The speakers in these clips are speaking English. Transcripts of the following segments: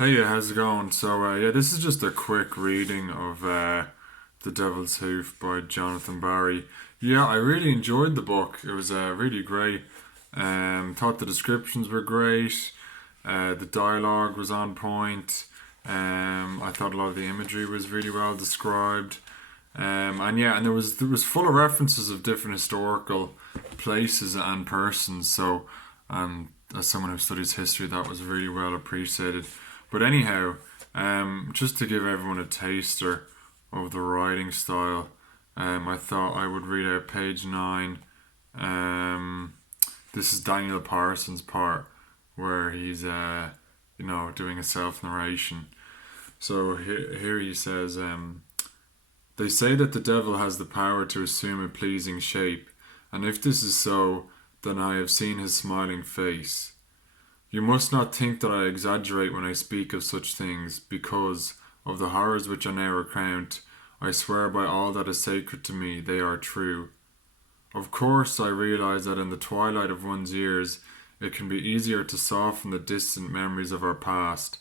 Hey, yeah, how's it going? Yeah, this is just a quick reading of The Devil's Hoof by Jonathan Barry. Yeah, I really enjoyed the book. It was really great. Thought the descriptions were great. The dialogue was on point. I thought a lot of the imagery was really well described. And there was full of references of different historical places and persons. As someone who studies history, that was really well appreciated. But anyhow, just to give everyone a taster of the writing style, I thought I would read out page 9. Um, this is Daniel Parsons' part where he's, doing a self narration. So here he says, they say that the devil has the power to assume a pleasing shape, and if this is so, then I have seen his smiling face. You must not think that I exaggerate when I speak of such things, because, of the horrors which I now recount, I swear by all that is sacred to me, they are true. Of course, I realize that in the twilight of one's years, it can be easier to soften the distant memories of our past,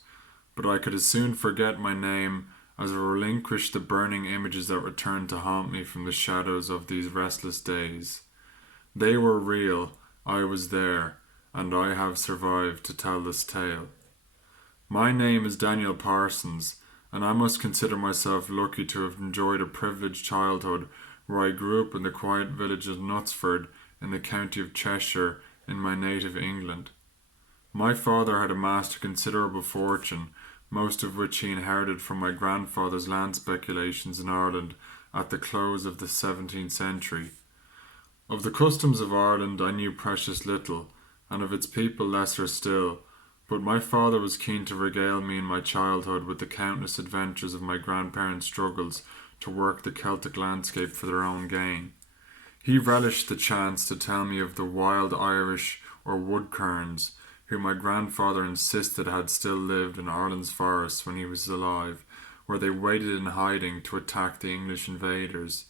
but I could as soon forget my name as relinquish the burning images that return to haunt me from the shadows of these restless days. They were real, I was there, and I have survived to tell this tale. My name is Daniel Parsons, and I must consider myself lucky to have enjoyed a privileged childhood where I grew up in the quiet village of Knutsford in the county of Cheshire in my native England. My father had amassed a considerable fortune, most of which he inherited from my grandfather's land speculations in Ireland at the close of the 17th century. Of the customs of Ireland I knew precious little, and of its people lesser still, but my father was keen to regale me in my childhood with the countless adventures of my grandparents' struggles to work the Celtic landscape for their own gain. He relished the chance to tell me of the wild Irish or wood kerns, who my grandfather insisted had still lived in Ireland's forests when he was alive, where they waited in hiding to attack the English invaders.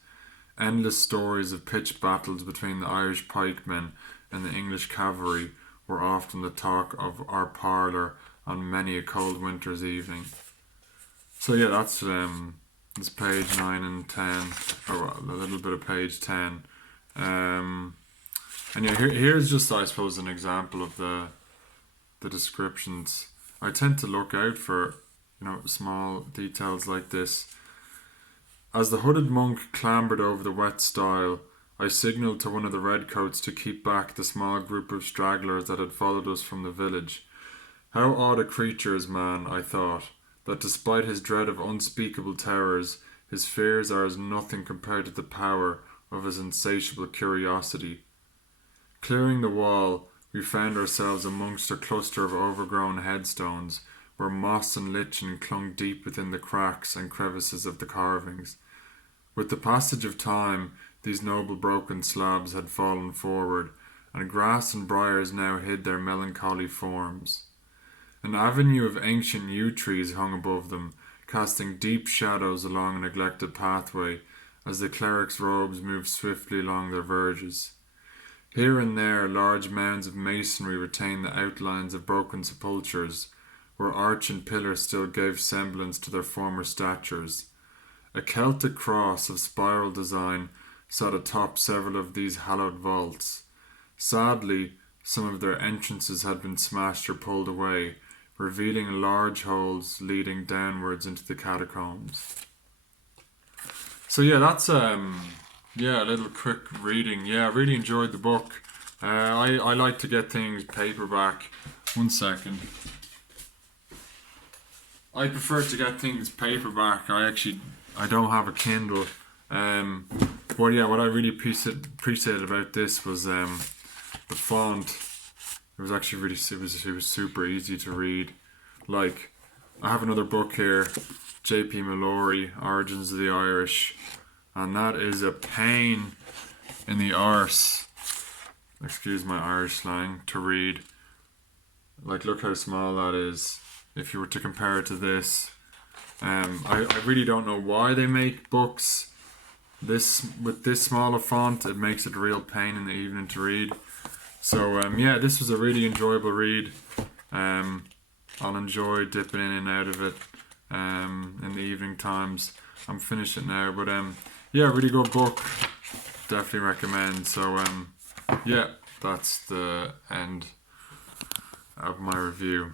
Endless stories of pitched battles between the Irish pikemen and the English cavalry were often the talk of our parlour on many a cold winter's evening. So yeah, that's page 9 and 10, or a little bit of page 10. And yeah, here's just, I suppose, an example of the descriptions. I tend to look out for, small details like this. As the hooded monk clambered over the wet stile, I signalled to one of the redcoats to keep back the small group of stragglers that had followed us from the village. How odd a creature is man, I thought, that despite his dread of unspeakable terrors, his fears are as nothing compared to the power of his insatiable curiosity. Clearing the wall, we found ourselves amongst a cluster of overgrown headstones, where moss and lichen clung deep within the cracks and crevices of the carvings. With the passage of time, these noble broken slabs had fallen forward, and grass and briars now hid their melancholy forms. An avenue of ancient yew trees hung above them, casting deep shadows along a neglected pathway, as the clerics' robes moved swiftly along their verges. Here and there large mounds of masonry retained the outlines of broken sepulchres, where arch and pillar still gave semblance to their former statures. A Celtic cross of spiral design sat atop several of these hallowed vaults. Sadly, some of their entrances had been smashed or pulled away, revealing large holes leading downwards into the catacombs. So yeah, that's a little quick reading. Yeah, I really enjoyed the book. I like to get things paperback. One second. I prefer to get things paperback. I don't have a Kindle. But yeah, what I really appreciated about this was the font. It was actually it was super easy to read. Like, I have another book here, J.P. Mallory, Origins of the Irish, and that is a pain in the arse, excuse my Irish slang, to read. Like, look how small that is. If you were to compare it to this, I really don't know why they make books with this small a font. It makes it a real pain in the evening to read. So yeah, this was a really enjoyable read. I'll enjoy dipping in and out of it in the evening times. I'm finished it now, but yeah, really good book. Definitely recommend. So yeah, that's the end of my review.